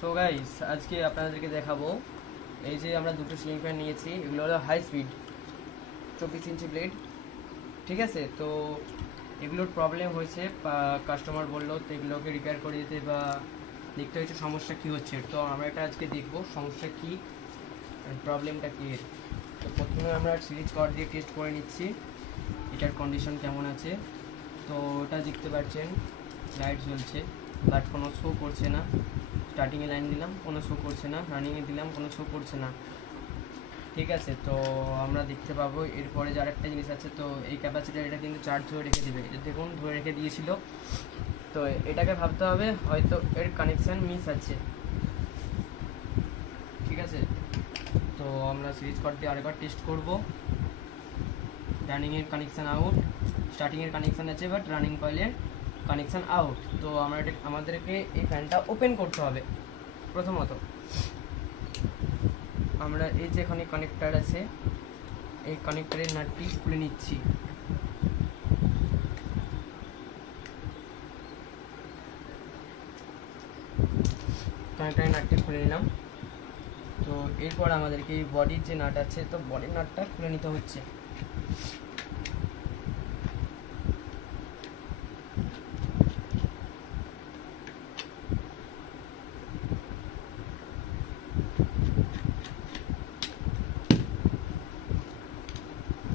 So guys, আজকে আপনাদেরকে দেখাবো এই যে আমরা দুটো সিলিং ফ্যান নিয়েছি। এগুলো হলো হাই স্পিড 24 ইঞ্চি ব্লেড, ঠিক আছে। তো এগুলোর প্রবলেম হয়েছে, কাস্টমার বললো, তো এগুলোকে রিপেয়ার করে দিতে বা দেখতে হয়েছে সমস্যা কী হচ্ছে। তো আমরা এটা আজকে দেখবো সমস্যা কী, প্রবলেমটা কী। তো প্রথমে আমরা সিরিজ কর্ড দিয়ে টেস্ট করে নিচ্ছি এটার কন্ডিশন কেমন আছে। তো ওটা দেখতে পাচ্ছেন লাইট জ্বলছে বাট কোনো শো করছে না। স্টার্টিংয়ে লাইন দিলাম, কোনো শো করছে না। রানিংয়ে দিলাম, কোনো শো করছে না, ঠিক আছে। তো আমরা দেখতে পাবো এরপরে যে আরেকটা জিনিস আছে, তো এই ক্যাপাসিটার এটা কিন্তু চার্জ ধরে রেখে দেবে, এটা দেখুন ধরে রেখে দিয়েছিল। তো এটাকে ভাবতে হবে হয়তো এর কানেকশান মিস আছে, ঠিক আছে। তো আমরা সিরিজ কর্ড দিয়ে আরেকবার টেস্ট করব। রানিংয়ের কানেকশান আউট, স্টার্টিংয়ের কানেকশান আছে বাট রানিং কয়েলের কানেকশান আউট। তো আমাদেরকে এই ফ্যানটা ওপেন করতে হবে। প্রথমত আমরা এই যে এখানে কানেক্টার আছে, এই কানেক্টারের নাটটি খুলে নিচ্ছি। কানেক্টারের নাটটি খুলে নিলাম। তো এরপর আমাদেরকে এই বডির যে নাট আছে, তো বডির নাটটা খুলে নিতে হচ্ছে।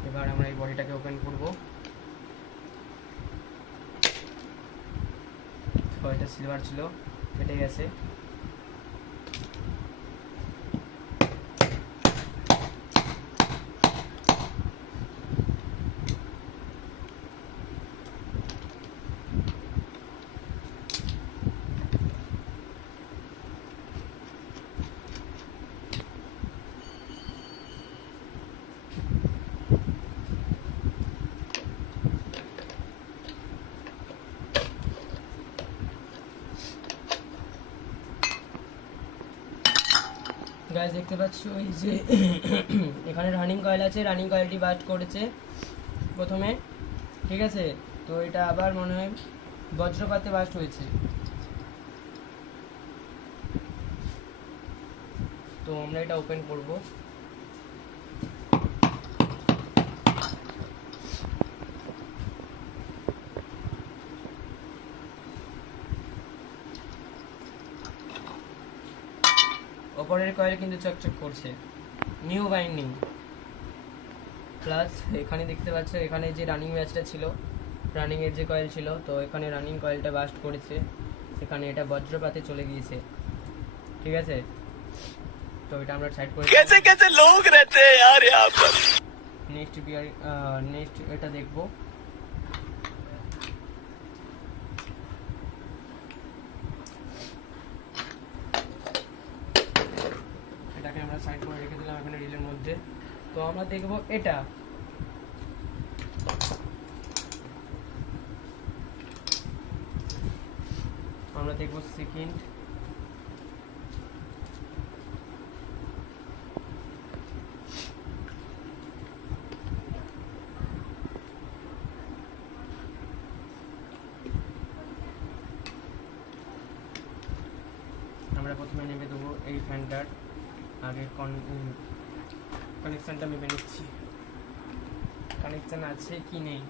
এবার আমরা এই বডিটাকে ওপেন করব। তো এটা সিলভার ছিল, ফেটে গেছে। গাইস দেখতে পাচ্ছ এই যে এখানে রানিং কয়েল আছে, রানিং কয়েলটি বাস্ট করেছে প্রথমে, ঠিক আছে। তো এটা আবার মনে হয় বজ্রপাতে বাস্ট হয়েছে। তো আমরা এটা ওপেন করব। ওপরের কয়েল কিন্তু চকচক করছে, নিউ বাইন্ডিং প্লাস। এখানে দেখতে পাচ্ছ এখানে যে রানিং ব্যাচটা ছিল, রানিংয়ের যে কয়েল ছিল, তো এখানে রানিং কয়েলটা বাস্ট করেছে, এখানে এটা বজ্রপাতে চলে গিয়েছে, ঠিক আছে। তো এটা আমরা সাইড করে कैसे कैसे लोग रहते हैं यार यहाँ पर। নেক্সট এটা দেখবো। এটাকে আমরা সাইড করে রেখে দিলাম এখানে রিলের মধ্যে। তো আমরা দেখবো এটা। আমরা দেখবো সেকেন্ড। আমরা প্রথমে নেমে দেবো এই ফ্যানটার আগে কানেকশানটা মেপে নিচ্ছি, কানেকশান আছে কি নেই।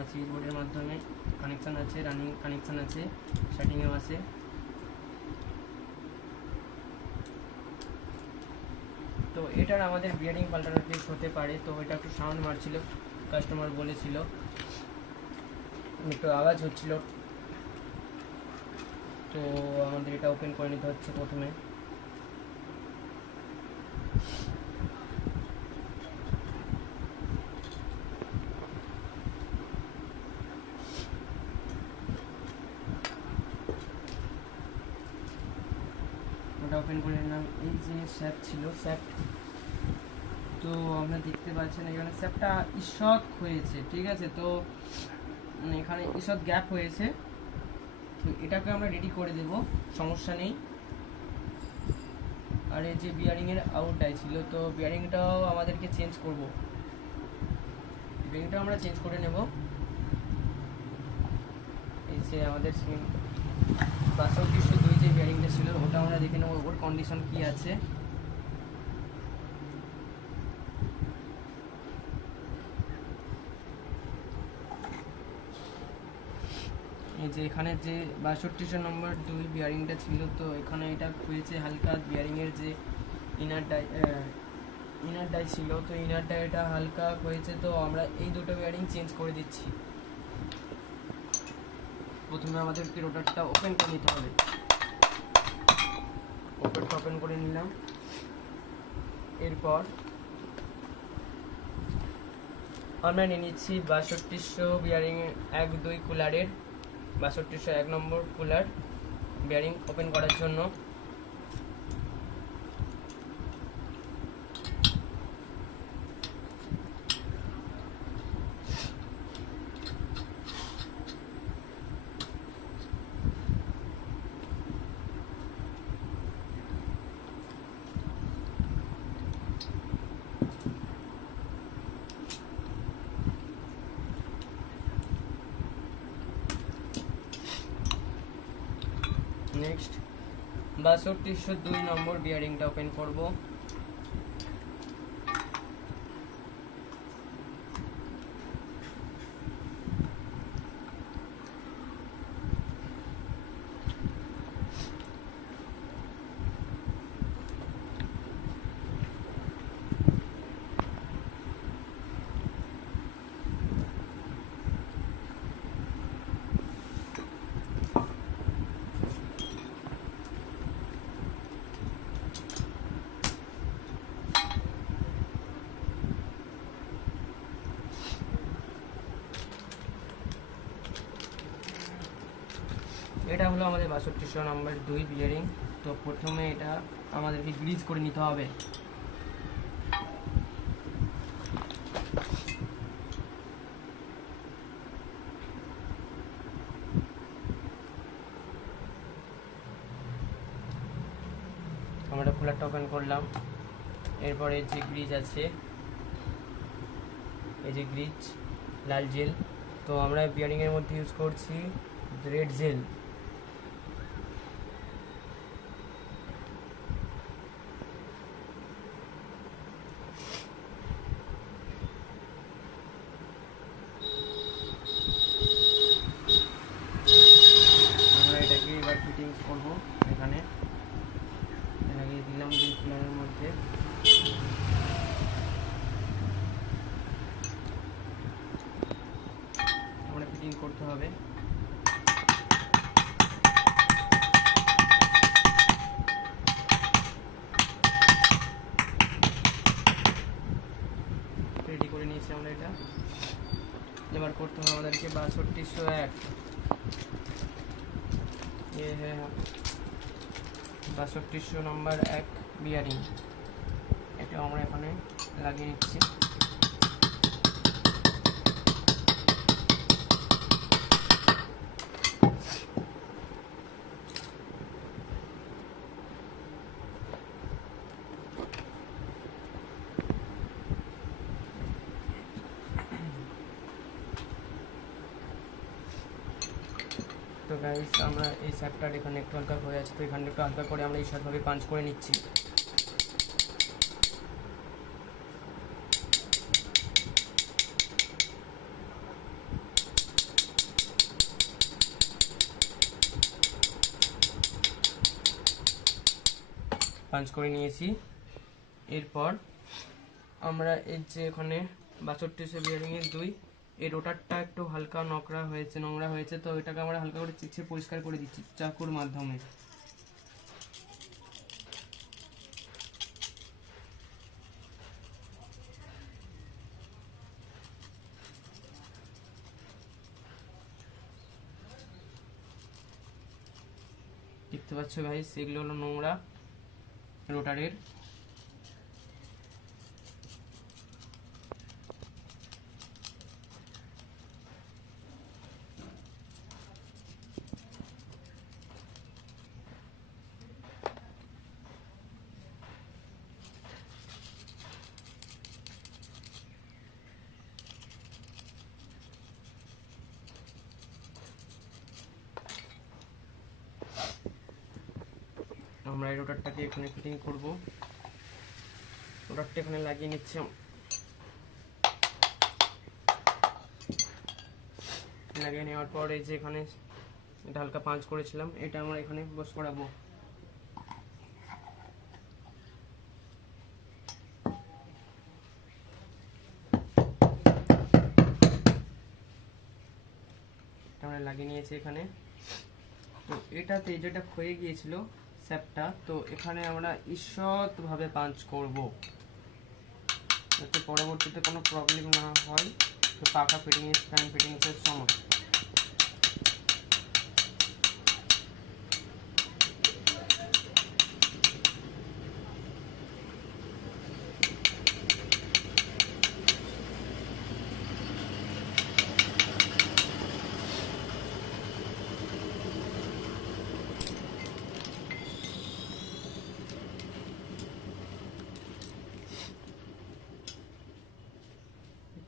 আছে বোর্ডের মাধ্যমে কানেকশান আছে, রানিং কানেকশান আছে, সেটিংয়েও আছে। তো এটার আমাদের বিয়ারিং পাল্টানোর কেস হতে পারে। তো এটা একটু সাউন্ড মারছিল, কাস্টমার বলেছিল একটু আওয়াজ হচ্ছিল। তো আমাদের এটা ওপেন করে নিতে হচ্ছে প্রথমে। ওটা ওপেন করে নিলাম। এই যে স্যাপ ছিল, স্যাপ, তো আমরা দেখতে পাচ্ছেন এখানে স্যাপটা ঈষৎ হয়েছে, ঠিক আছে। তো এখানে ঈষৎ গ্যাপ হয়েছে, তো এটাকে আমরা রেডি করে দেব, সমস্যা নেই। আর এই যে বিয়ারিংয়ের আউটটাই ছিল, তো বিয়ারিংটাও আমাদেরকে চেঞ্জ করব, বিয়ারিংটাও আমরা চেঞ্জ করে নেব। এই যে আমাদের 6202 যে বিয়ারিংটা ছিল ওটা আমরা দেখে নেবো ওর কন্ডিশন কি আছে। এই যে এখানে যে 6200 নম্বর 2 বিয়ারিংটা ছিল, তো এখানে এটা হয়েছে হালকা বিয়ারিংয়ের যে ইনার ডাই ছিল, তো ইনার ডাইটা হালকা হয়েছে, তো আমরা এই দুটো বিয়ারিং চেঞ্জ করে দিচ্ছি। প্রথমে আমাদেরকে রোটারটা ওপেন করে নিতে হবে। ওপেন করে নিলাম। এরপর আমরা নিয়ে নিচ্ছি 6200 বিয়ারিং 1-2 কুলারের 6200 1 নম্বর কুলার বিয়ারিং ওপেন করার জন্য। নেক্সট 6202 নম্বর বিয়ারিংটা ওপেন করব। এটা হলো আমাদের 6200 নম্বর 2 বিয়ারিং। তো প্রথমে এটা আমাদেরকে গ্রিজ করে নিতে হবে। আমরা কুলারটা ওপেন করলাম। এরপরে যে গ্রিজ আছে, এই যে গ্রিজ লাল জেল, তো আমরা বিয়ারিংয়ের মধ্যে ইউজ করছি রেড জেল। আমরা এটাকে এবার ফিটিংস করব। এখানে লাগিয়ে দিলাম দুই কুলারের মধ্যে। আমরা ফিটিং করতে হবে। রেডি করে নিয়েছি আমরা এটা। এবার করতে হবে আমাদেরকে 6201 6200 নম্বর 1 বিয়ারিং, এটা আমরা এখানে লাগিয়ে নিচ্ছি। তো গাইস, আমরা এই সাইডটার এখানে একটু হালকা হয়ে আছে, তো এখানে একটু হালকা করে আমরা এই সাইডভাবে পাঞ্চ করে নিচ্ছি। পাঞ্চ করে নিয়েছি। এরপর আমরা এই যে এখানে 6200 বিয়ারিংয়ের 2 এই রোটারটা একটু হালকা নোংরা হয়েছে, তো এটাকে আমরা হালকা করে চিপসে পরিষ্কার করে দিচ্ছি চাকুর মাধ্যমে। দেখতে পাচ্ছ ভাই, সেগুলো হলো নোংরা রোটারের। আমরা এই রোটারটাকে এখানে ফিটিং করব। রোটারটা এখানে লাগিয়ে নিচ্ছি। লাগিয়ে নেওয়ার পর এই যে এখানে এটা হালকা পাঞ্চ করেছিলাম, এটা আমরা এখানে বস করাবো। আমরা লাগিয়ে নিয়েছি এখানে। তো এটাতে যেটা ক্ষয়ে গিয়েছিল স্যাপটা, তো এখানে আমরা ঈষৎভাবে পাঞ্চ করব যাতে পরবর্তীতে কোনো প্রবলেম না হয়। তো পাখা ফিটিংস, ফ্যান ফিটিংসের সময়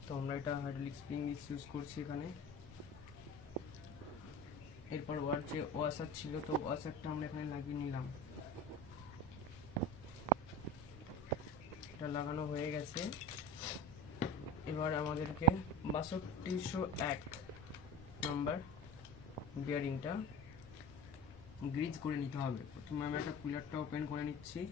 তো আমরা এটা হাইড্রোলিক স্প্রিং ইউজ করছি এখানে। এরপর ওয়ার যে ওয়াশার ছিল, তো ওয়াশারটা আমরা এখানে লাগিয়ে নিলাম। এটা লাগানো হয়ে গেছে। এবার আমাদেরকে 6201 নাম্বার বিয়ারিংটা গ্রিজ করে নিতে হবে। প্রথমে আমি একটা কুলারটা ওপেন করে নিচ্ছি।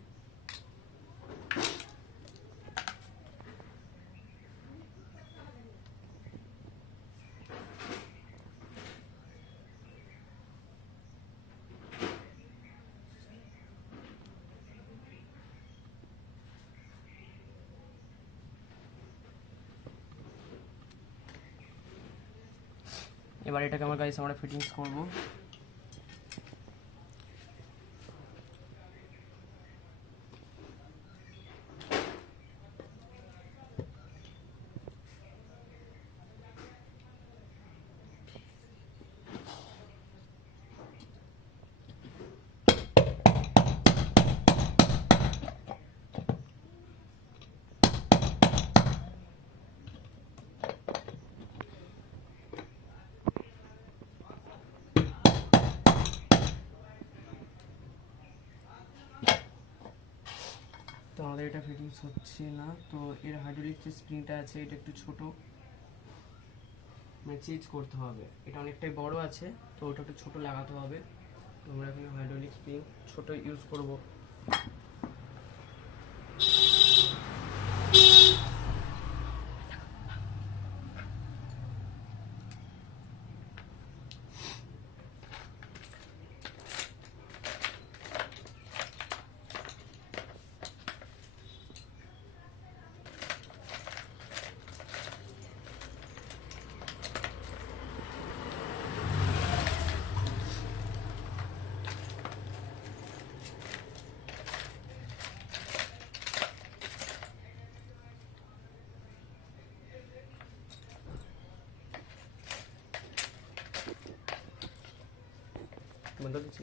এবার এটাকে আমরা ফিটিংস করব। তো আমাদের এটা ফিটিংস হচ্ছে না। তো এর হাইড্রোলিক যে স্প্রিংটা আছে এটা একটু ছোট, মানে চেঞ্জ করতে হবে। এটা অনেকটাই বড় আছে, তো ওটা একটু ছোট লাগাতে হবে। তো আমরা এখানে হাইড্রোলিক স্প্রিং ছোট ইউজ করব। বন্ধ দিচ্ছি।